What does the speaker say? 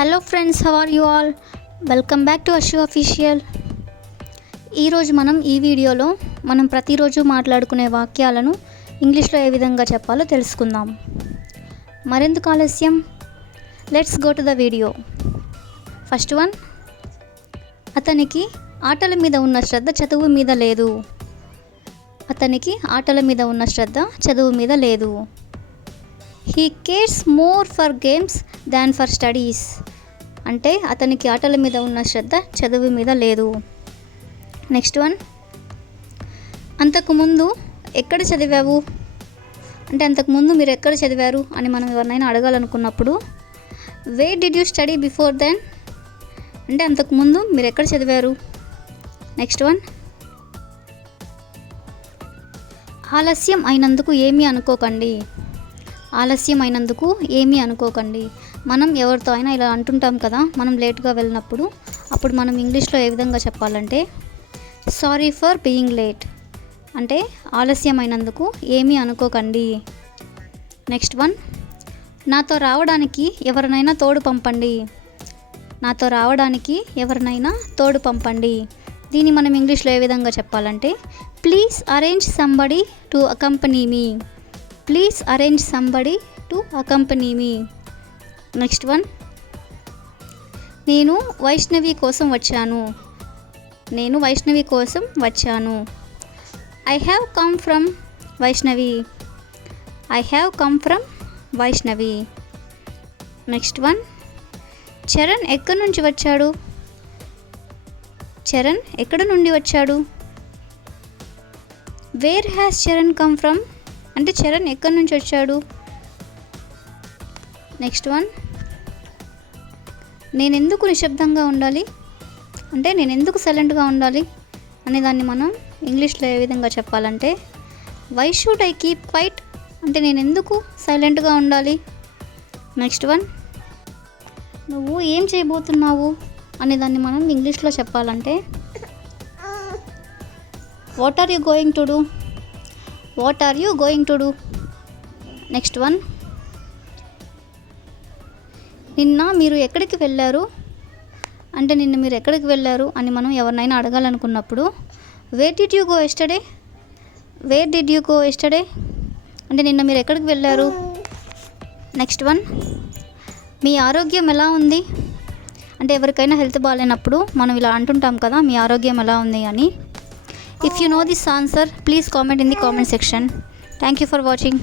Hello friends, how are you all? Welcome back to Ashu official. ఈరోజు మనం ఈ వీడియోలో ప్రతిరోజు మాట్లాడుకునే వాక్యాలను ఇంగ్లీష్లో ఏ విధంగా చెప్పాలో తెలుసుకుందాం. మరెందుకు ఆలస్యం, let's go to the video. First one, అతనికి ఆటల మీద ఉన్న శ్రద్ధ చదువు మీద లేదు. అతనికి ఆటల మీద ఉన్న శ్రద్ధ చదువు మీద లేదు. He cares more for games than for studies. అంటే అతనికి ఆటల మీద ఉన్న శ్రద్ధ చదువు మీద లేదు. నెక్స్ట్ వన్, అంతకుముందు ఎక్కడ చదివావు అంటే అంతకుముందు మీరు ఎక్కడ చదివారు అని మనం ఎవరినైనా అడగాలనుకున్నప్పుడు where did you study before then అంటే అంతకుముందు మీరు ఎక్కడ చదివారు. నెక్స్ట్ వన్, ఆలస్యం అయినందుకు ఏమీ అనుకోకండి. ఆలస్యం అయినందుకు ఏమీ అనుకోకండి. మనం ఎవరితో అయినా ఇలా అంటుంటాం కదా, మనం లేట్గా వెళ్ళినప్పుడు. అప్పుడు మనం ఇంగ్లీష్లో ఏ విధంగా చెప్పాలంటే సారీ ఫర్ బీయింగ్ లేట్ అంటే ఆలస్యం అయినందుకు ఏమీ అనుకోకండి. నెక్స్ట్ వన్, నాతో రావడానికి ఎవరినైనా తోడు పంపండి. నాతో రావడానికి ఎవరినైనా తోడు పంపండి. దీన్ని మనం ఇంగ్లీష్లో ఏ విధంగా చెప్పాలంటే please arrange somebody to accompany me. Please arrange somebody to accompany me. Next one, నేను వైష్ణవి కోసం వచ్చాను. నేను వైష్ణవి కోసం వచ్చాను. I have come from Vaishnavi. I have come from Vaishnavi. Next one, Charan ఎక్కడి నుంచి వచ్చాడు. చరణ్ ఎక్కడ నుండి వచ్చాడు. Where has Charan come from అంటే చరణ్ ఎక్కడి నుంచి వచ్చాడు. నెక్స్ట్ వన్, నేను ఎందుకు నిశ్శబ్దంగా ఉండాలి అంటే నేను ఎందుకు సైలెంట్గా ఉండాలి అనే దాన్ని మనం ఇంగ్లీష్లో ఏ విధంగా చెప్పాలంటే why should I keep quiet అంటే నేను ఎందుకు సైలెంట్గా ఉండాలి. నెక్స్ట్ వన్, నువ్వు ఏం చేయబోతున్నావు అనే దాన్ని మనం ఇంగ్లీష్లో చెప్పాలంటే what are you going to do. What are you going to do. Next one, నిన్న మీరు ఎక్కడికి వెళ్ళారు అంటే నిన్న మీరు ఎక్కడికి వెళ్ళారు అని మనం ఎవరినైనా అడగాలనుకున్నప్పుడు where did you go yesterday. Where did you go yesterday అంటే నిన్న మీరు ఎక్కడికి వెళ్ళారు. నెక్స్ట్ వన్, మీ ఆరోగ్యం ఎలా ఉంది అంటే ఎవరికైనా హెల్త్ బాగాలేనప్పుడు మనం ఇలా అంటుంటాం కదా, మీ ఆరోగ్యం ఎలా ఉంది అని. If you know this answer, please comment in the comment section. Thank you for watching.